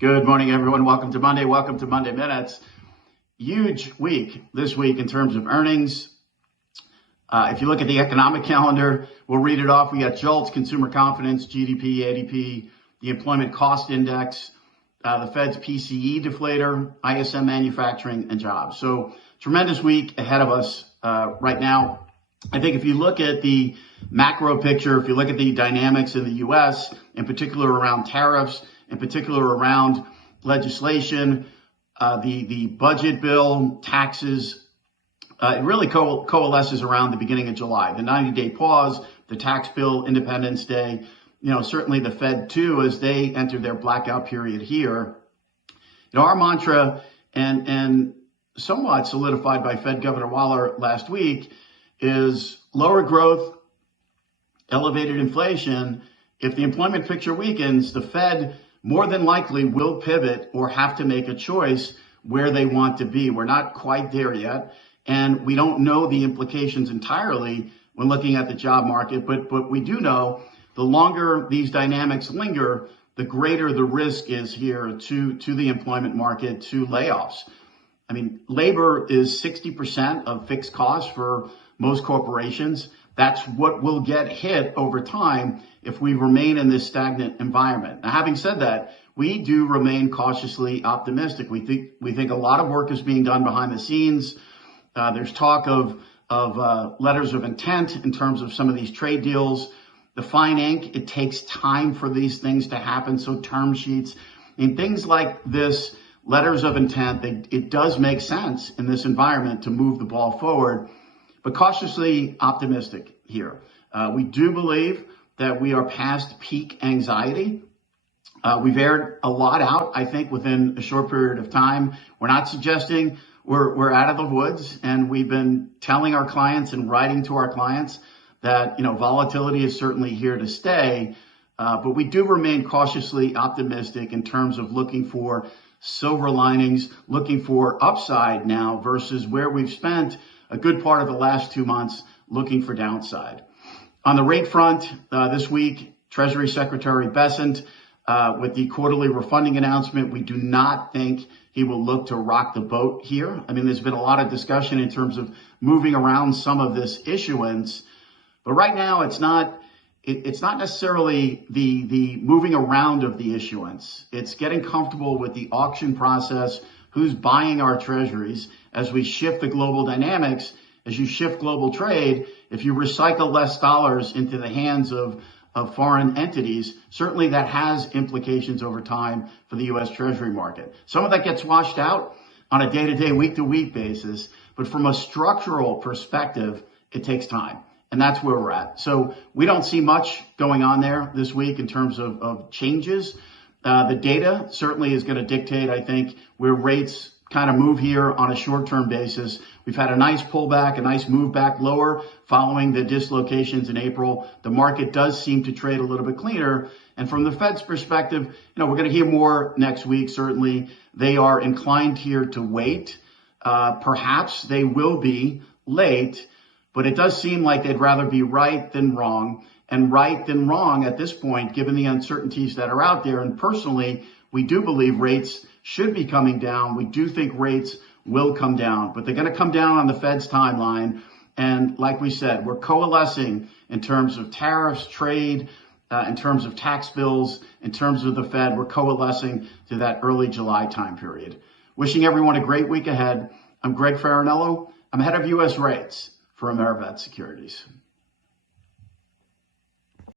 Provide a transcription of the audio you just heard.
Good morning, everyone. Welcome to Monday. Welcome to Monday Minutes. Huge week this week in terms of earnings. If you look at the economic calendar, we'll read it off. We got JOLTS, consumer confidence, GDP, ADP, the employment cost index, the Fed's PCE deflator, ISM manufacturing, and jobs. So tremendous week ahead of us right now. I think if you look at the macro picture, if you look at the dynamics in the U.S., in particular around tariffs, in particular around legislation, the budget bill, taxes, it really coalesces around the beginning of July. The 90-day pause, the tax bill, Independence Day, certainly the Fed too, as they enter their blackout period here. Our mantra, and somewhat solidified by Fed Governor Waller last week, is lower growth, elevated inflation. If the employment picture weakens, the Fed more than likely will pivot or have to make a choice where they want to be. We're not quite there yet, and we don't know the implications entirely when looking at the job market, but we do know the longer these dynamics linger, the greater the risk is here to the employment market, to layoffs. I mean, labor is 60% of fixed costs for most corporations. That's what will get hit over time if we remain in this stagnant environment. Now, having said that, we do remain cautiously optimistic. We think a lot of work is being done behind the scenes. There's talk of letters of intent in terms of some of these trade deals. The fine ink, it takes time for these things to happen. So term sheets and things like this, letters of intent, it does make sense in this environment to move the ball forward, but cautiously optimistic here. We do believe that we are past peak anxiety. We've aired a lot out, I think, within a short period of time. We're not suggesting we're out of the woods, and we've been telling our clients and writing to our clients that, volatility is certainly here to stay. But we do remain cautiously optimistic in terms of looking for silver linings, looking for upside now versus where we've spent a good part of the last 2 months looking for downside. On the rate front, this week, Treasury Secretary Bessent, with the quarterly refunding announcement, we do not think he will look to rock the boat here. I mean, there's been a lot of discussion in terms of moving around some of this issuance, but right now it's not necessarily the moving around of the issuance. It's getting comfortable with the auction process, who's buying our treasuries as we shift the global dynamics. As you shift global trade, if you recycle less dollars into the hands of foreign entities, certainly that has implications over time for the U.S. Treasury market. Some of that gets washed out on a day-to-day, week-to-week basis, but from a structural perspective, it takes time. And that's where we're at. So we don't see much going on there this week in terms of changes. The data certainly is going to dictate, I think, where rates kind of move here on a short-term basis. We've had a nice pullback, a nice move back lower following the dislocations in April. The market does seem to trade a little bit cleaner. And from the Fed's perspective, we're going to hear more next week. Certainly, they are inclined here to wait. Perhaps they will be late, but it does seem like they'd rather be right than wrong, and right than wrong at this point, given the uncertainties that are out there. And personally, we do believe rates should be coming down. We do think rates will come down, but they're going to come down on the Fed's timeline. And like we said, we're coalescing in terms of tariffs, trade, in terms of tax bills, in terms of the Fed. We're coalescing to that early July time period. Wishing everyone a great week ahead. I'm Greg Faranello. I'm head of U.S. rates for AmeriVet Securities.